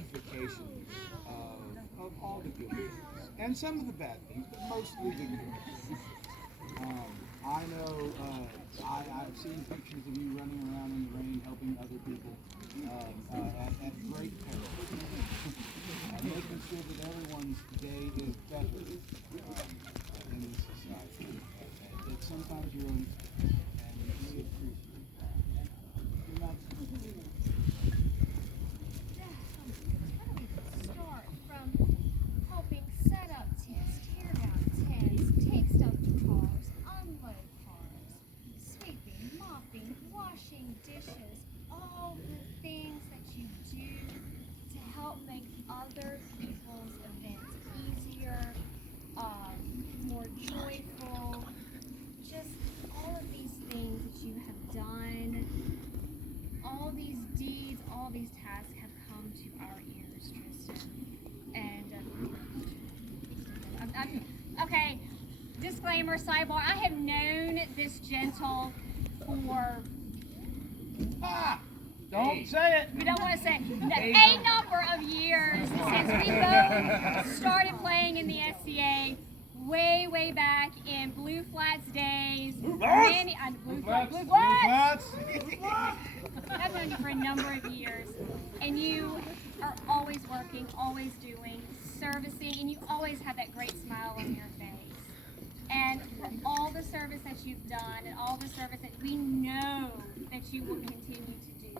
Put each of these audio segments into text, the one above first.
notification of all the good things and some of the bad things, but mostly the good. I know I've seen pictures of you running around in the rain helping other people at great peril, making sure that everyone's day is better in this society. That sometimes you're on, and we appreciate that. And that's Start from helping set up tents, tear down tents, take stuff to cars, unload cars, sweeping, mopping, washing dishes, all the things that you do to help make other people's events easier, more joyful, just all of these things that you have done, all these deeds, all these tasks have come to our ears, Tristan. And okay, disclaimer, sidebar. I have known this gentle for don't say it. we don't want to say a number of years since we both started playing in the SCA. Way back in Blue Flats days. Blue Flats. I've known you for a number of years, and you are always working, always doing, servicing, and you always have that great smile on your face. And for all the service that you've done, and all the service that we know that you will continue to do,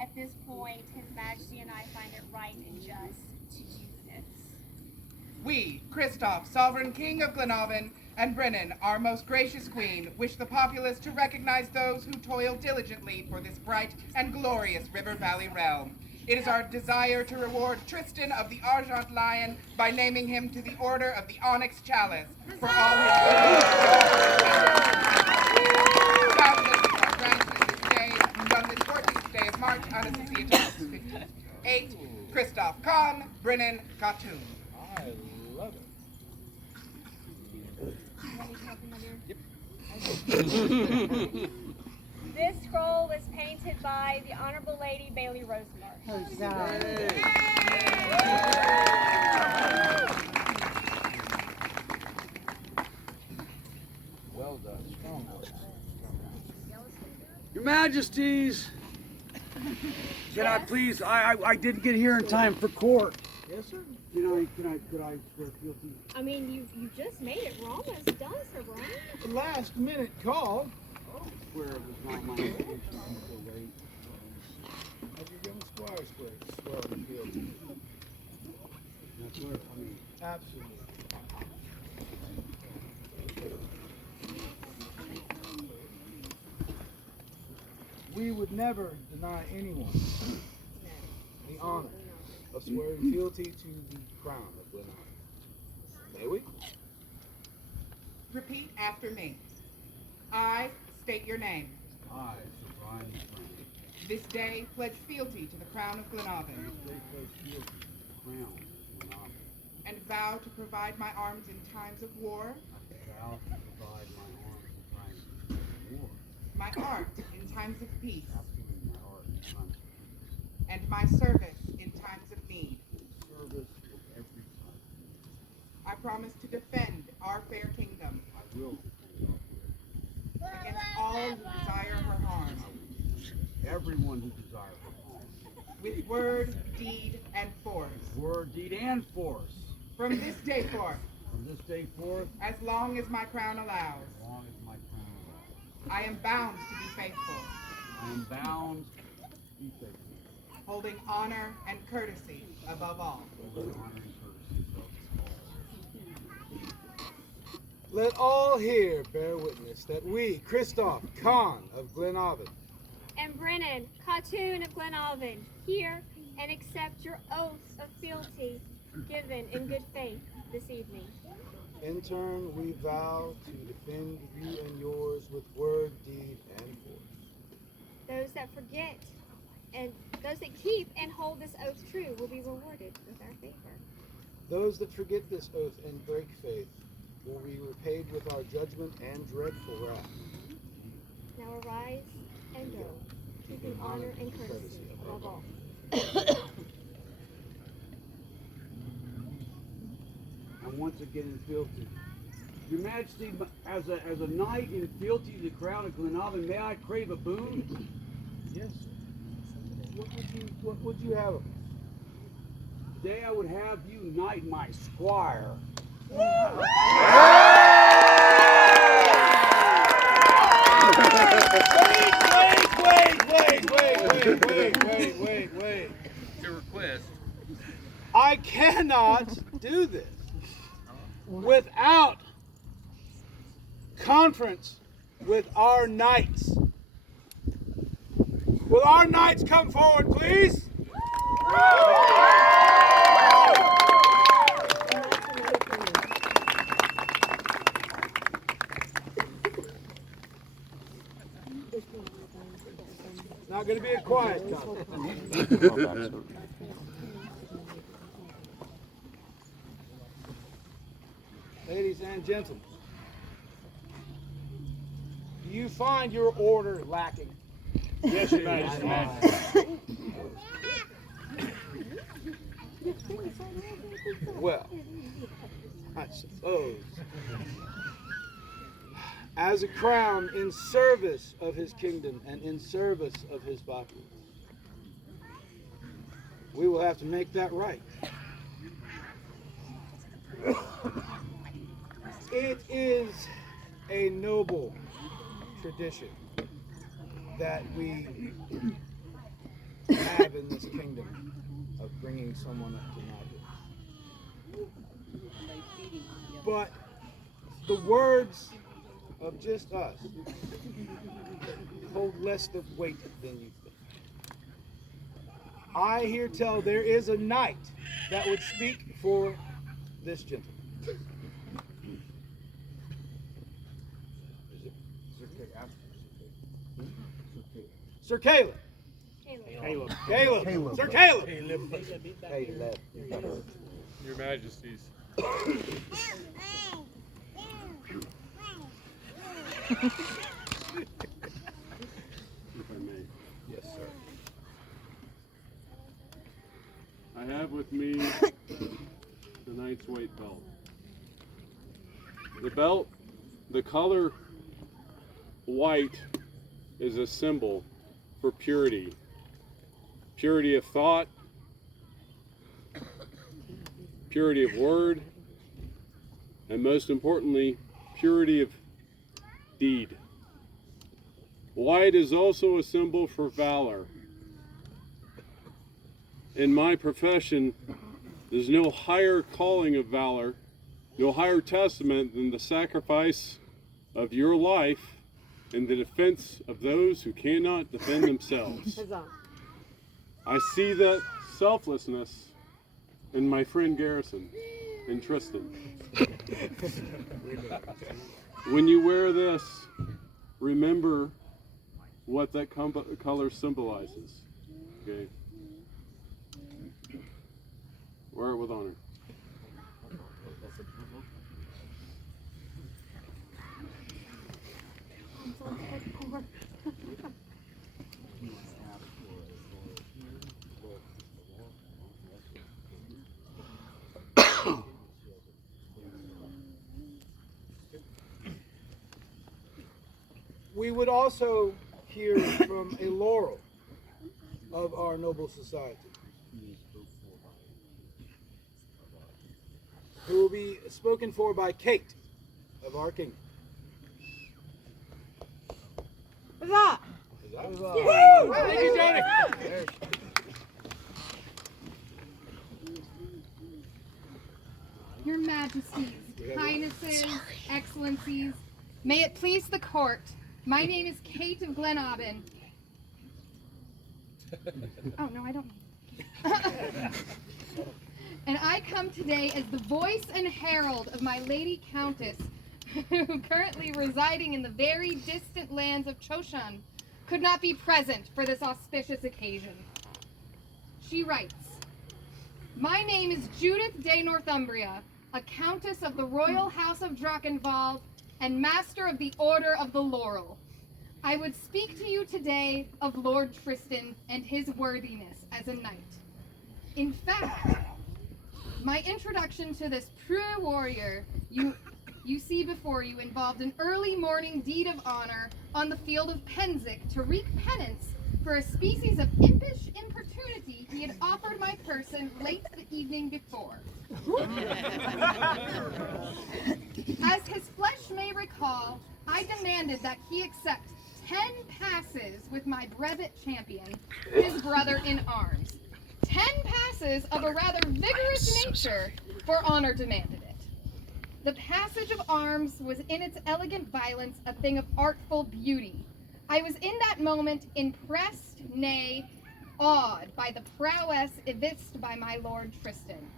at this point, His Majesty and I find it right and just to do this. We, Kristoff, Sovereign King of Glenavon, and Brennan, our most gracious Queen, wish the populace to recognize those who toil diligently for this bright and glorious River Valley realm. It is our desire to reward Tristan of the Argent Lion by naming him to the Order of the Onyx Chalice for all his granted this day from this 14th day of March out of the 15th. 8. Kristoff Khan, Brennan Khatun. I love it. This scroll was painted by the Honorable Lady Bailey Rosemar. Well done. Strong words. Your Majesties, can I please? I didn't get here in time for court. Yes, sir. Could I swear fealty? I mean, you just made it. We're almost done, Sir Brian. Last minute call. Swear it was not my intention to wait. Have you given Squire swear on fealty? That's what I mean. Absolutely. We would never deny anyone the honor of swearing fealty to the crown of Glenavon. May we? Repeat after me. I state your name. I, Sir Brian Frank, This day pledge fealty to the crown of Glenavon pledge fealty to the crown of Glenavon. and vow to provide my arms in times of war, I vow to provide my arms in times of war, my art in times of peace, absolutely my art in times of peace, and my service in times of need. service in every time. I promise to defend our fair kingdom I will defend our fair. against all who desire her harm, Everyone who desires her harm, with word, deed, and force. word, deed, and force. From this day forth, From this day forth, as long as my crown allows, as long as my crown allows, I am bound to be faithful, I am bound to be faithful, holding honor and courtesy above all. with honor and courtesy above all. Let all here bear witness that we, Kristoff Khan of Glenavon, And Brennan, Khatun of Glenavon, hear and accept your oaths of fealty given in good faith this evening. in turn we vow to defend you and yours with word, deed, and force. Those that forget and those that keep and hold this oath true will be rewarded with our favor. Those that forget this oath and break faith will be repaid with our judgment and dreadful wrath. Now arise and go, keeping honor and courtesy above all. am once again in fealty. Your Majesty, as a knight in fealty to the crown of Glenavon, may I crave a boon? Yes, sir. What would you have of us? Today I would have you knight my squire. Wait. Your request. I cannot do this without conference with our knights. Will our knights come forward, please? It's not going to be a quiet conference. Ladies and gentlemen, do you find your order lacking? Yes, Your Majesty. Well, I suppose, as a crown in service of his kingdom and in service of his populace, we will have to make that right. It is a noble tradition that we have in this kingdom of bringing someone up to knighthood. But the words of just us hold less of weight than you think. I hear tell there is a knight that would speak for this gentleman. Sir Caleb. Caleb. Sir Caleb. Your Majesties. If I may. Yes, sir. I have with me the Knight's Weight belt. The belt, the color white, is a symbol for purity. Purity of thought, purity of word, and most importantly, purity of deed. White is also a symbol for valor. In my profession, there's no higher calling of valor, no higher testament than the sacrifice of your life in the defense of those who cannot defend themselves. I see that selflessness in my friend Garrison and Tristan. When you wear this, remember what that color symbolizes. Okay? Wear it with honor. We would also hear from a laurel of our noble society, who will be spoken for by Kate of our kingdom. Huzzah! Thank you, Johnny. Your Majesties, Highnesses, Excellencies, may it please the court, my name is Kate of Glenavon. Oh, no, I don't. And I come today as the voice and herald of my lady countess, who currently residing in the very distant lands of Choshan, could not be present for this auspicious occasion. She writes, "My name is Judith de Northumbria, a countess of the royal house of Drachenwald and master of the Order of the Laurel. I would speak to you today of Lord Tristan and his worthiness as a knight. In fact, My introduction to this true warrior you see before you involved an early morning deed of honor on the field of Penzik to wreak penance for a species of impish importunity he had offered my person late the evening before. As his flesh may recall, I demanded that he accept 10 passes with my brevet champion, his brother in arms. 10 passes of a rather vigorous nature, for honor demanded it. The passage of arms was in its elegant violence a thing of artful beauty. I was in that moment impressed, nay, awed by the prowess evinced by my lord Tristan.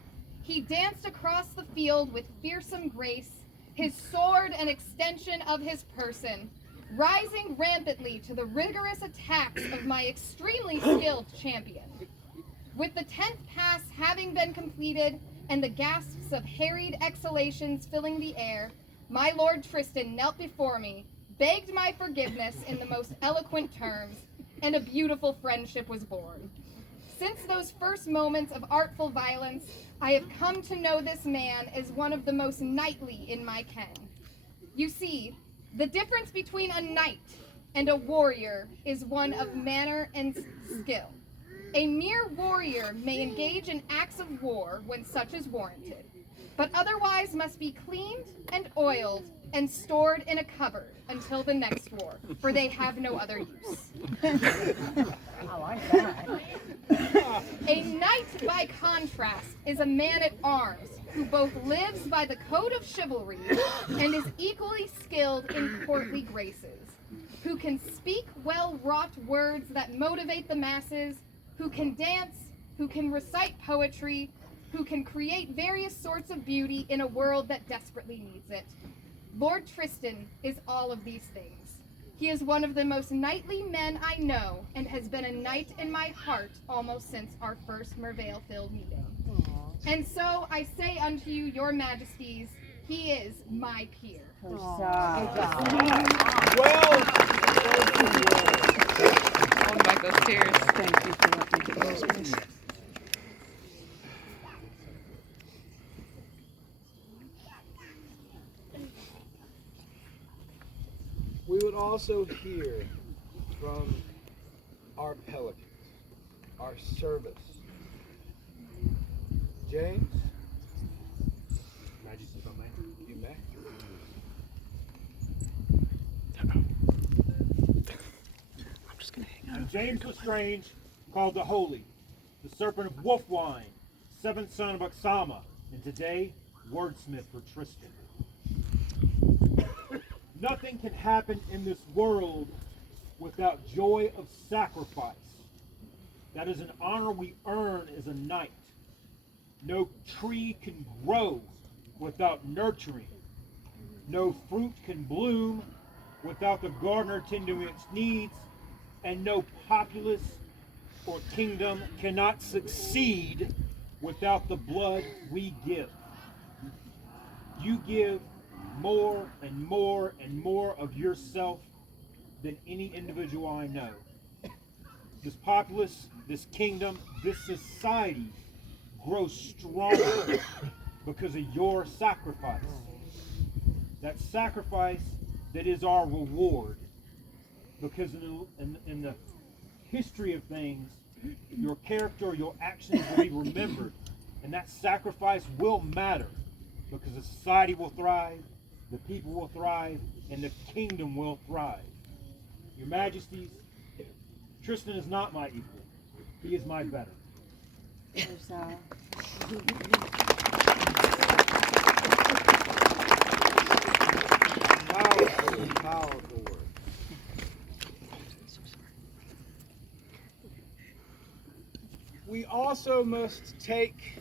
He danced across the field with fearsome grace, his sword an extension of his person, rising rampantly to the rigorous attacks of my extremely skilled champion. With the 10th pass having been completed, and the gasps of harried exhalations filling the air, my lord Tristan knelt before me, begged my forgiveness in the most eloquent terms, and a beautiful friendship was born. Since those first moments of artful violence, I have come to know this man as one of the most knightly in my ken. You see, the difference between a knight and a warrior is one of manner and skill. A mere warrior may engage in acts of war when such is warranted, but otherwise must be cleaned and oiled and stored in a cupboard until the next war, for they have no other use. I like that. A knight, by contrast, is a man at arms who both lives by the code of chivalry and is equally skilled in courtly graces, who can speak well-wrought words that motivate the masses, who can dance, who can recite poetry, who can create various sorts of beauty in a world that desperately needs it. Lord Tristan is all of these things. He is one of the most knightly men I know, and has been a knight in my heart almost since our first Mervale-filled meeting. And so I say unto you, your majesties, he is my peer. Hold back those tears. Thank you for letting me get those. We would also hear from our pelicans, our service. James? Majesty, if I may. You may. I'm James Lestrange, called the Holy, the Serpent of Wolfwine, seventh son of Oksama, and today, wordsmith for Tristan. Nothing can happen in this world without joy of sacrifice. That is an honor we earn as a knight. No tree can grow without nurturing. No fruit can bloom without the gardener tending its needs, and no populace or kingdom cannot succeed without the blood we give. You give more and more and more of yourself than any individual I know. This populace, this kingdom, this society grows stronger because of your sacrifice. That sacrifice that is our reward. Because in the history of things, your character, your actions will be remembered. And that sacrifice will matter. Because the society will thrive, the people will thrive, and the kingdom will thrive. Your Majesties, Tristan is not my equal. He is my better. Powerful, powerful word. We also must take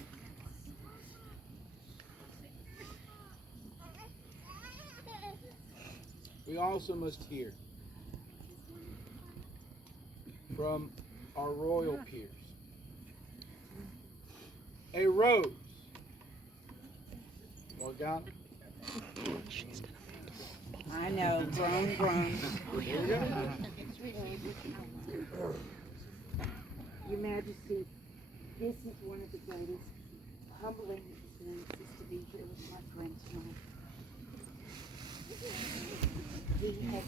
hear from our royal peers. A rose. Morgana. I know, groan. Your Majesty, this is one of the greatest humbling experiences to be here with my friend tonight. He has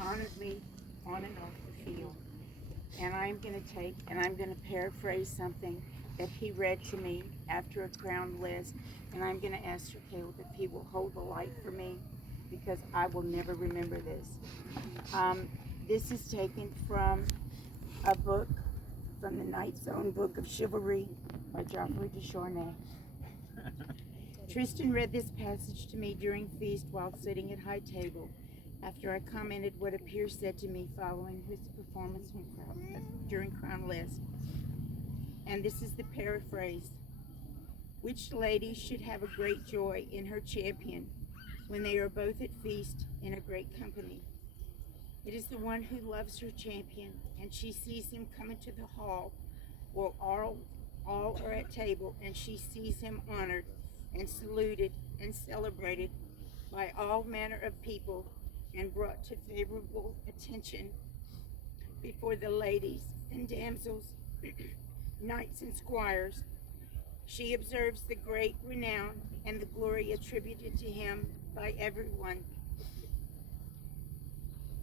honored me on and off the field. And I'm going to paraphrase something that he read to me after a crown list. And I'm going to ask Sir Caleb if he will hold the light for me, because I will never remember this. This is taken from a book, from the Knight's Own Book of Chivalry by Geoffrey de Charnay. Tristan read this passage to me during feast while sitting at high table, after I commented what a peer said to me following his performance during Crown List. And this is the paraphrase. Which lady should have a great joy in her champion when they are both at feast in a great company? It is the one who loves her champion, and she sees him come into the hall, or all are at table, and she sees him honored and saluted and celebrated by all manner of people, and brought to favorable attention before the ladies and damsels, knights and squires. She observes the great renown and the glory attributed to him by everyone.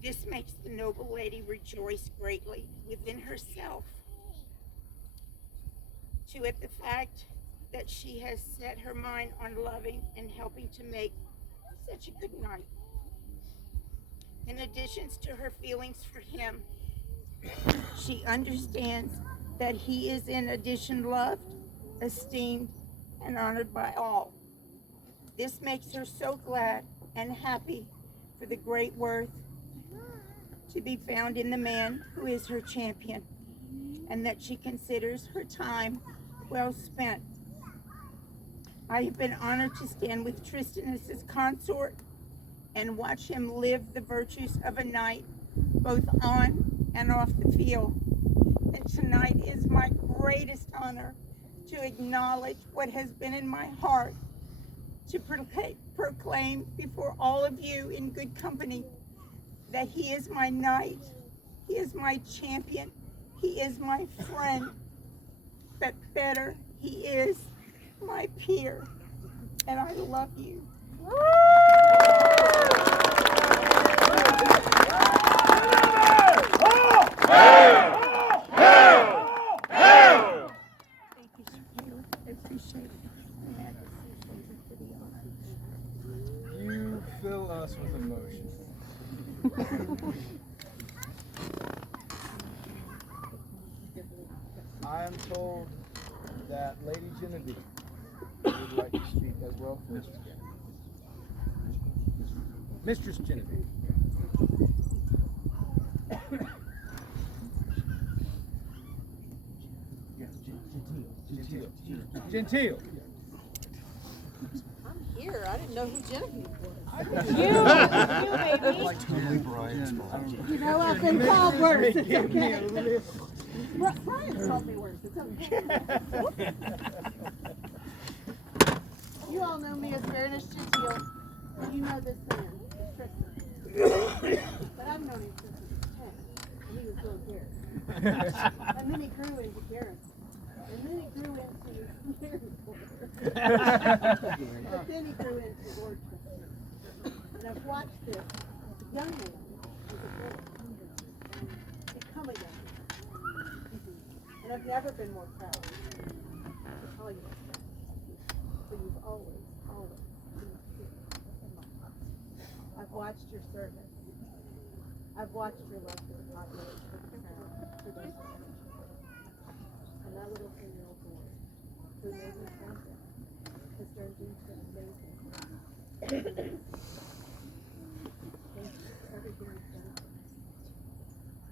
This makes the noble lady rejoice greatly within herself, to at the fact that she has set her mind on loving and helping to make such a good knight. In addition to her feelings for him, she understands that he is in addition loved, esteemed, and honored by all. This makes her so glad and happy for the great worth to be found in the man who is her champion, and that she considers her time well spent. I have been honored to stand with Tristan as his consort and watch him live the virtues of a knight, both on and off the field. And tonight is my greatest honor to acknowledge what has been in my heart, to proclaim before all of you in good company that he is my knight, he is my champion, he is my friend, but better, he is my peer, and I love you. You fill us with emotion. I am told that Lady Genevieve would like to speak as well first. Mistress Genevieve. Gentile. Here, I didn't know who Genevieve was. You know, I've been called worse. It's okay. Brian called me worse. It's okay. You all know me as Baroness Gentile. You know this man, Tristan. But I've known him since he was 10, and he was little Garrison. And then he grew into Garrison. And then he grew into but then he grew into Lord Tristan. And I've watched this young man become a young man. And I've never been more proud to tell you that. But you've always been here in my heart. I've watched your service. I've watched your love for the population, for the crown, for those around you. And that little 10-year-old boy who made me happy has turned into an amazing man. Thank you for everything you've done for me.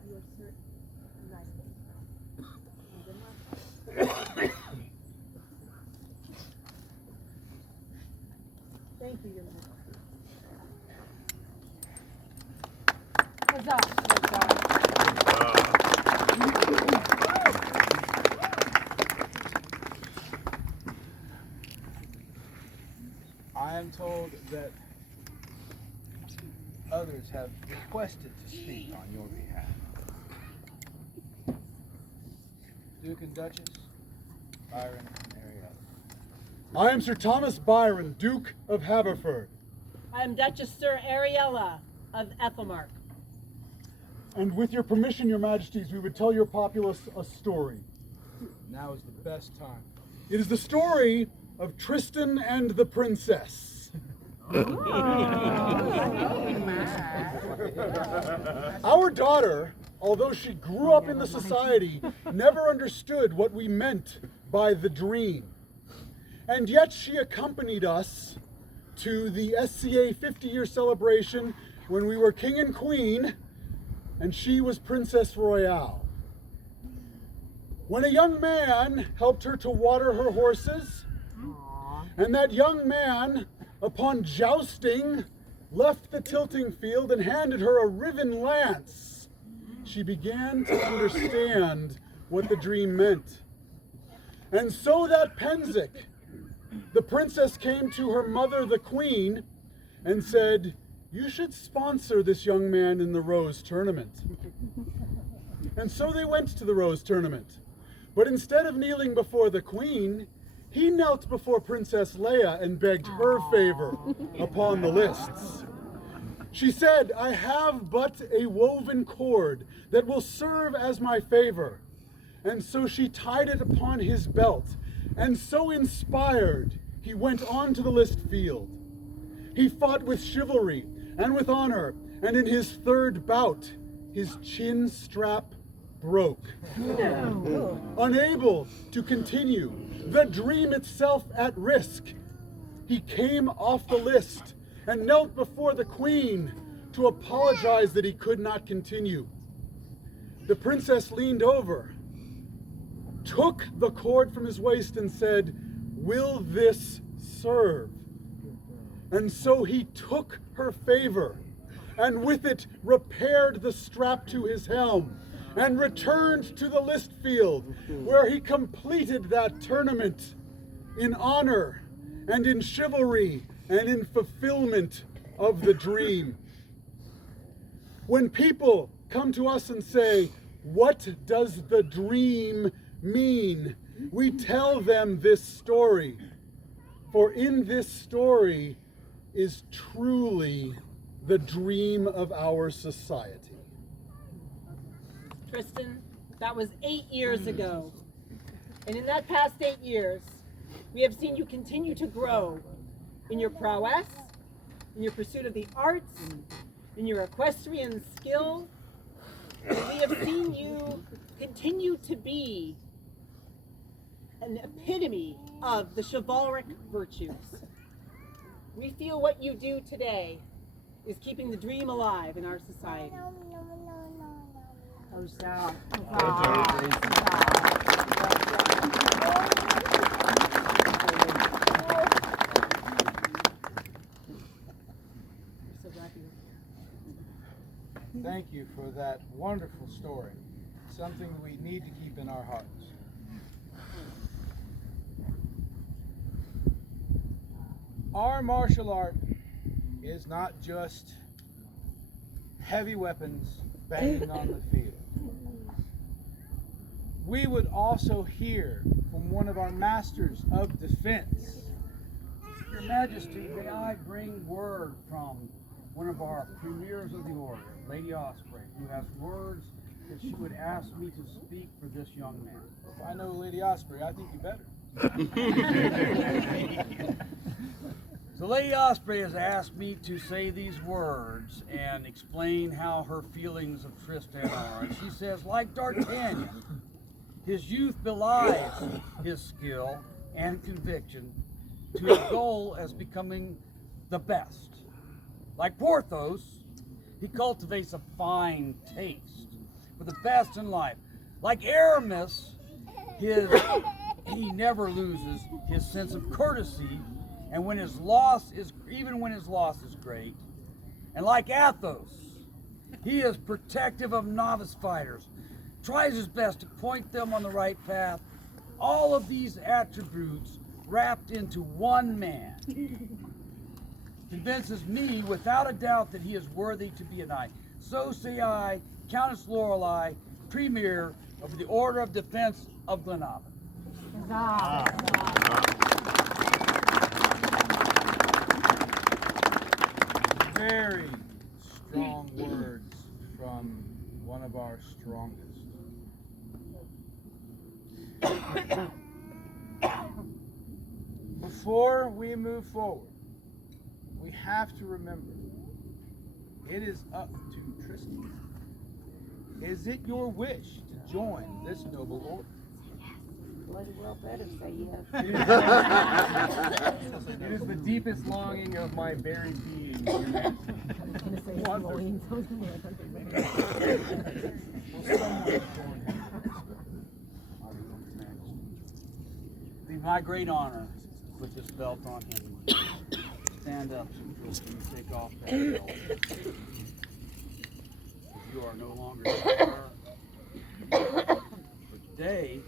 You are certainly a nice man. And in my heart. Thank you, Your Majesty. I am told that others have requested to speak on your behalf. Duke and Duchess, Byron, and Ariella. I am Sir Thomas Byron, Duke of Haverford. I am Duchess Sir Ariella of Ethelmark. And with your permission, your majesties, we would tell your populace a story. Now is the best time. It is the story of Tristan and the princess. Our daughter, although she grew up in the society, never understood what we meant by the dream. And yet she accompanied us to the SCA 50-year celebration when we were king and queen, and she was Princess Royale. When a young man helped her to water her horses, and that young man, upon jousting, left the tilting field and handed her a riven lance, she began to understand what the dream meant. And so that Penzic, the princess, came to her mother, the queen, and said, "You should sponsor this young man in the Rose Tournament." And so they went to the Rose Tournament. But instead of kneeling before the queen, he knelt before Princess Leia and begged her favor upon the lists. She said, "I have but a woven cord that will serve as my favor." And so she tied it upon his belt, and so inspired, he went on to the list field. He fought with chivalry and with honor, and in his third bout, his chin strap broke. Unable to continue, the dream itself at risk, he came off the list and knelt before the queen to apologize that he could not continue. The princess leaned over, took the cord from his waist and said, "Will this serve?" And so he took her favor, and with it repaired the strap to his helm, and returned to the list field, where he completed that tournament in honor and in chivalry and in fulfillment of the dream. When people come to us and say, "What does the dream mean?" we tell them this story. For in this story is truly the dream of our society. Tristan, that was 8 years ago. And in that past 8 years, we have seen you continue to grow in your prowess, in your pursuit of the arts, in your equestrian skill. We have seen you continue to be an epitome of the chivalric virtues. We feel what you do today is keeping the dream alive in our society. Thank you for that wonderful story. Something we need to keep in our hearts. Our martial art is not just heavy weapons banging on the field. We would also hear from one of our masters of defense. Your Majesty, may I bring word from one of our premiers of the order, Lady Osprey, who has words that she would ask me to speak for this young man. If I know Lady Osprey, I think you better. So Lady Osprey has asked me to say these words and explain how her feelings of Tristan are. And she says, like D'Artagnan, his youth belies his skill and conviction to his goal as becoming the best. Like Porthos, he cultivates a fine taste for the best in life. Like Aramis, he never loses his sense of courtesy, and when his loss is, even when his loss is great. And like Athos, he is protective of novice fighters, tries his best to point them on the right path. All of these attributes wrapped into one man convinces me without a doubt that he is worthy to be a knight. So say I, Countess Lorelei, Premier of the Order of Defense of Glenavon. very strong words from one of our strongest. Before we move forward, we have to remember it is up to Tristan. Is it your wish to join this noble order? Bloody well better say It is the deepest longing of my very being. It'd be my great honor to put this belt on him. Stand up, Sir Tristan, and take off that belt. You are no longer for today.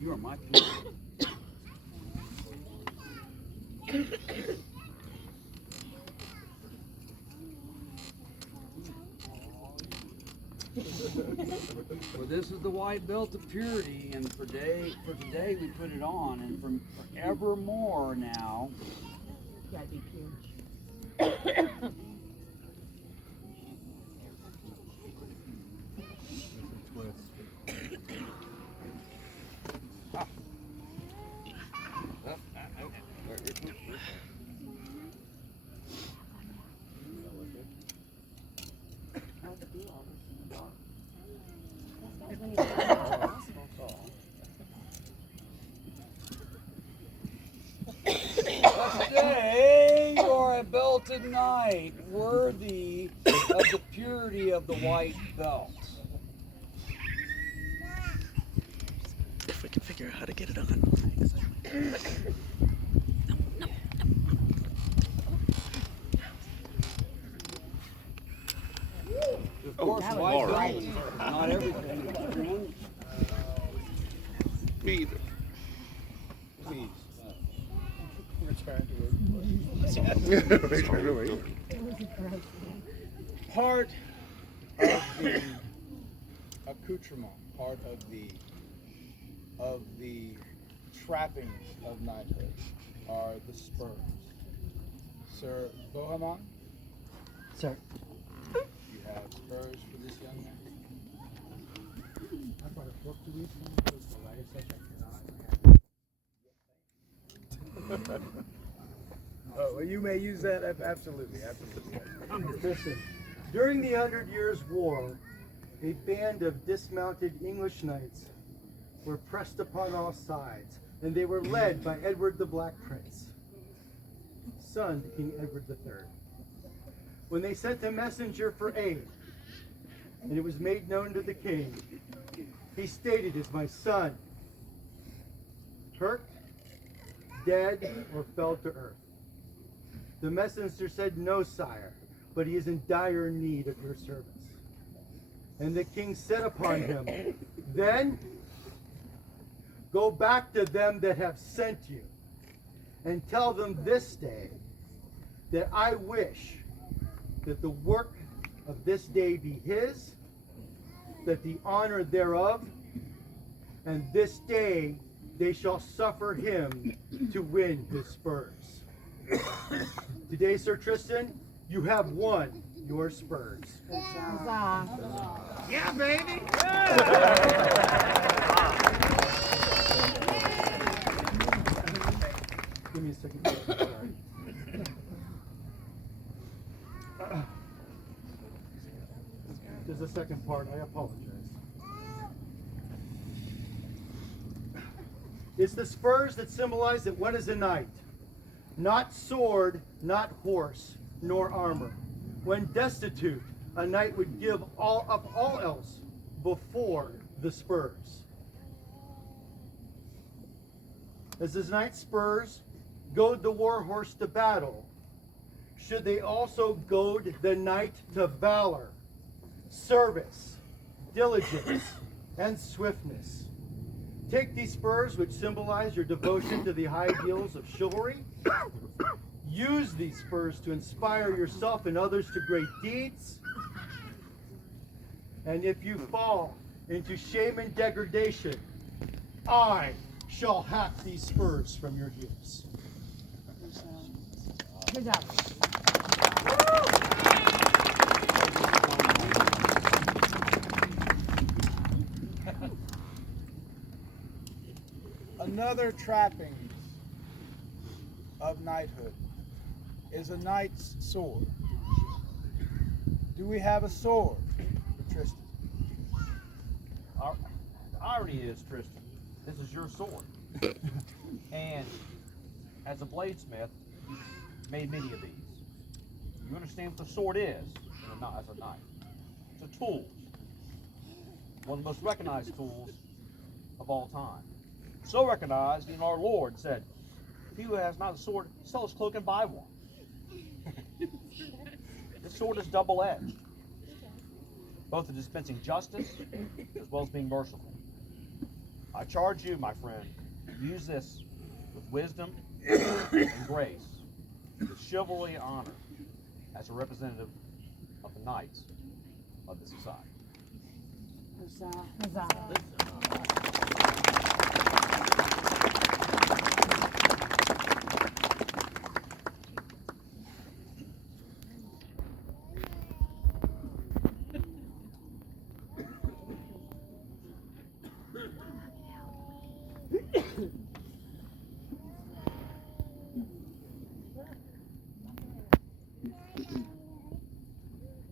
You are my people. For this is the white belt of purity, and for today we put it on, and from forevermore now. Gotta be pure. Today you are a belted knight, worthy of the purity of the white belt. If we can figure out how to get it on. Of course, white belt, not everything. Me either. Please. Part of the accoutrement, part of the trappings of knighthood are the spurs. Sir Bohemond? Sir. You have spurs for this young man? I brought a book to read from because the lighter such I cannot. Oh, well, you may use that, absolutely, absolutely. Listen, during the 100 Years' War, a band of dismounted English knights were pressed upon all sides, and they were led by Edward the Black Prince, son to King Edward III. When they sent a messenger for aid, and it was made known to the king, he stated as my son, hurt, dead, or fell to earth. The messenger said, no, sire, but he is in dire need of your service. And the king said upon him, then go back to them that have sent you, and tell them this day that I wish that the work of this day be his, that the honor thereof, and this day they shall suffer him to win his spurs. Today, Sir Tristan, you have won your spurs. Yeah, baby! Give me a second. Sorry. There's a second part. I apologize. It's the spurs that symbolize that one is a knight. Not sword, not horse, nor armor. When destitute, a knight would give up all else before the spurs. As his knight's spurs goad the war horse to battle, should they also goad the knight to valor, service, diligence, and swiftness. Take these spurs, which symbolize your devotion to the high ideals of chivalry. Use these spurs to inspire yourself and others to great deeds. And if you fall into shame and degradation, I shall hack these spurs from your heels. Good job. Another trappings of knighthood is a knight's sword. Do we have a sword for Tristan? The irony is, Tristan, this is your sword. And as a bladesmith, you've made many of these. You understand what the sword is as a knight. It's a tool. One of the most recognized tools of all time. So recognized, even our Lord said, "He who has not a sword, sell his cloak and buy one." This sword is double-edged, both in dispensing justice as well as being merciful. I charge you, my friend, use this with wisdom and grace, with chivalry and honor, as a representative of the knights of the society.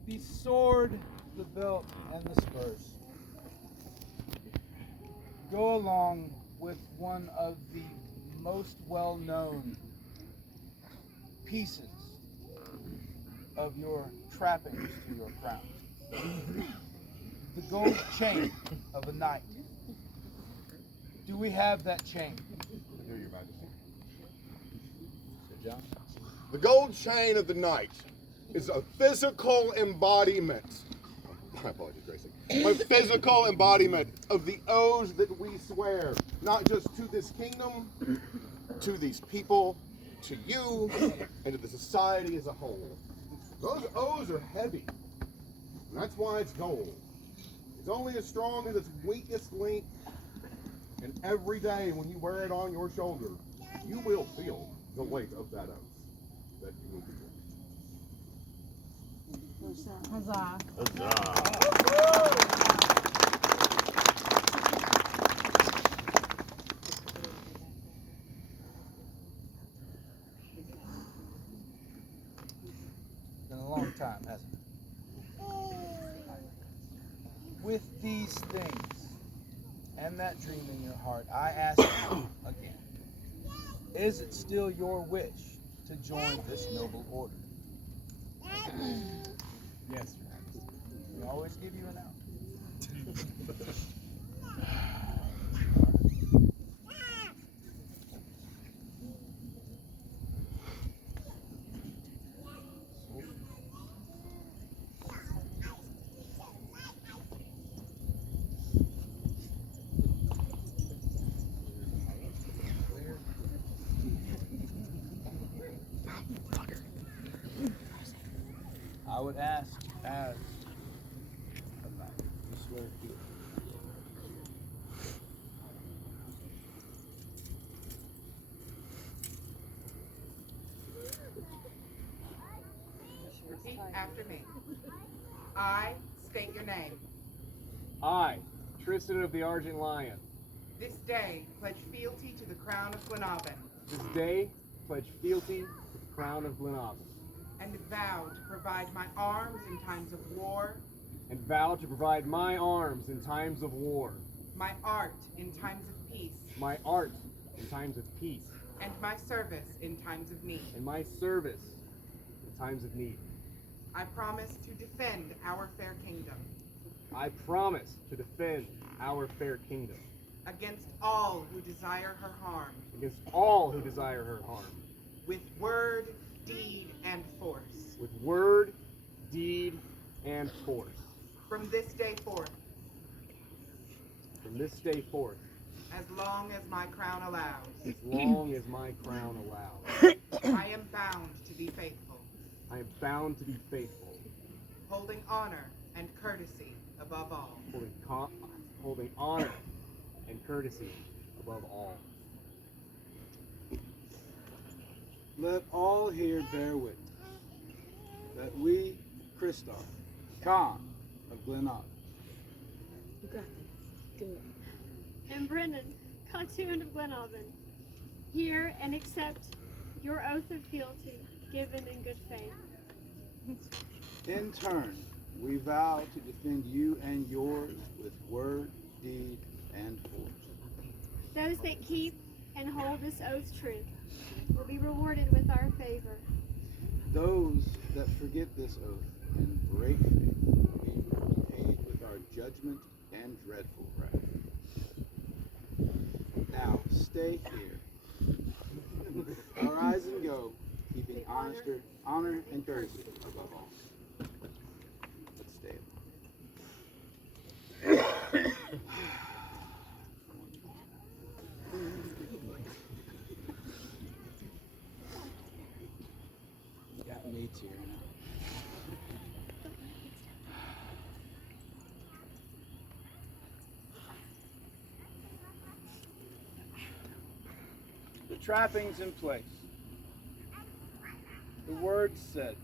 The sword, the belt, and the spurs go along with one of the most well-known pieces of your trappings to your crown. The gold chain of a knight. Do we have that chain? I do, Your Majesty. The gold chain of the knight is a physical embodiment. My apologies, Grayson. A physical embodiment of the oaths that we swear, not just to this kingdom, to these people, to you, and to the society as a whole. Those oaths are heavy, and that's why it's gold. It's only as strong as its weakest link, and every day when you wear it on your shoulder, you will feel the weight of that oath that you will be doing. Huzzah. Been a long time, hasn't it? With these things and that dream in your heart, I ask you again, is it still your wish to join this noble order? Yes, Your Majesty. We always give you an out. I would ask as a knight, you swear to do it. Repeat after me. I state your name. I, Tristan of the Argent Lion, This day pledge fealty to the crown of Glenavon. this day pledge fealty to the crown of Glenavon, And vow to provide my arms in times of war, and vow to provide my arms in times of war, my art in times of peace, my art in times of peace, and my service in times of need. and my service in times of need. I promise to defend our fair kingdom I promise to defend our fair kingdom against all who desire her harm, against all who desire her harm, with word, deed, and force. with word, deed, and force. From this day forth, From this day forth, as long as my crown allows, as long as my crown allows, I am bound to be faithful, I am bound to be faithful, holding honor and courtesy above all. holding honor and courtesy above all. Let all here bear witness that we, Christoph, Khan of Glenavon, You got this. Do it. And Brennan, Platoon of Glenavon, hear and accept your oath of fealty given in good faith. In turn, we vow to defend you and yours with word, deed, and force. Those that keep and hold this oath true will be rewarded with our favor. Those that forget this oath and break faith will be repaid with our judgment and dreadful wrath. Now, stay here. Arise and go, keeping honor and courtesy above all. Let's stay. Got mates here now. The trappings in place. The words said.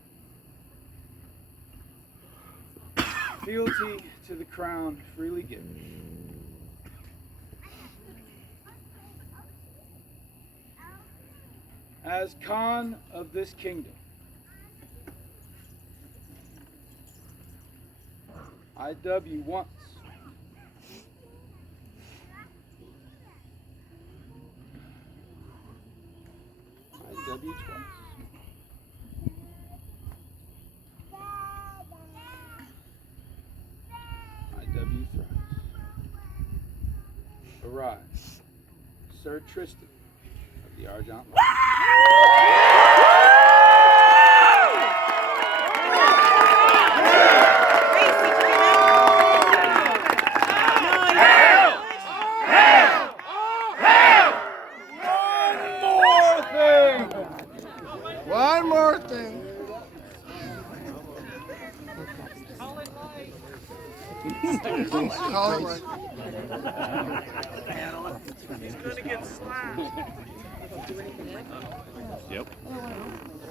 Fealty to the crown freely given. As Khan of this kingdom, I dub you once. I dub you twice. I dub you thrice. Arise, Sir Tristan of the Argent Line. One more thing. Call it light. He's gonna get slapped. Yep.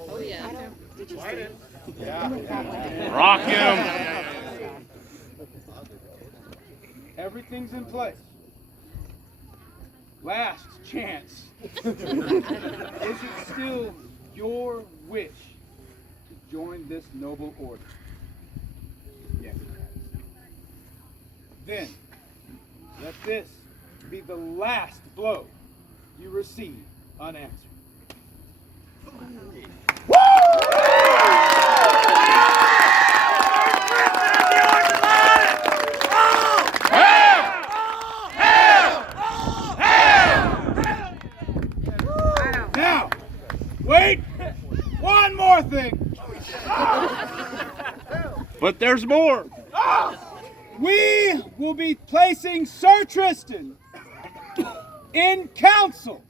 Oh yeah. Did you see it? Yeah. Rock him. Everything's in place. Last chance. Is it still your wish to join this noble order? Yes. Then, let this be the last blow you receive unanswered. Now, wait, one more thing. But there's more. We will be placing Sir Tristan in council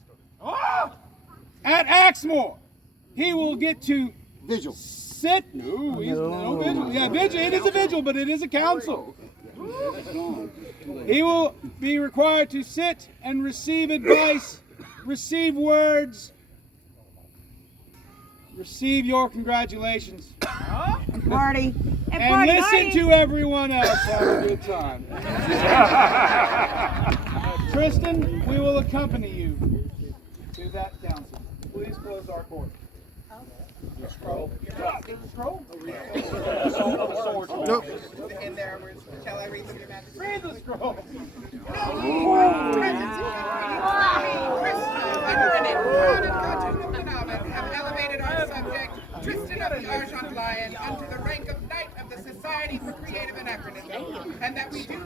at Axmore. He will get to sit. No, he's no vigil. Yeah, vigil. It is a vigil, but it is a council. He will be required to sit and receive advice, receive words, receive your congratulations. Party. And listen to everyone else have a good time. Tristan, we will accompany you to that council. Please close our court. Scroll. Scroll? Nope. In there, shall I read them, Your Majesty? Read the scroll. Have elevated our subject, Tristan of the Argent Lion, unto the rank of Knight of the Society for Creative Anachronism, and that we do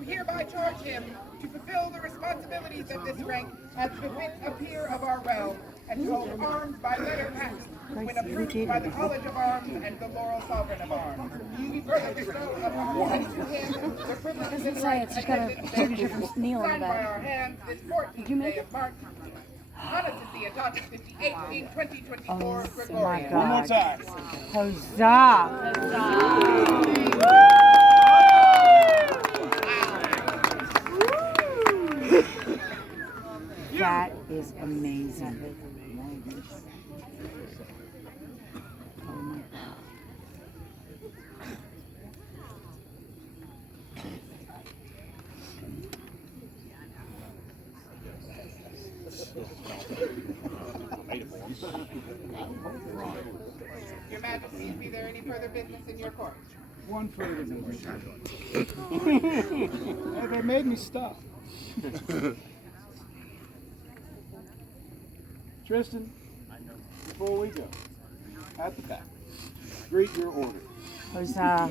hereby charge him to fulfill the responsibilities of this rank as befits a peer of our realm, and to hold arms by letter patent, when approved by the College of Arms and the Laurel Sovereign of Arms. We further bestow upon him the privileges and rights attendant signed by our hands this 14th day of March. Honestly, adopted 58 in 2024 Gregorian. One more time. Huzzah! That is amazing. Oh my God. Your Majesty, be there any further business in your court? One further business. They made me stop. Tristan, before we go, at the back, greet your order. Huzzah.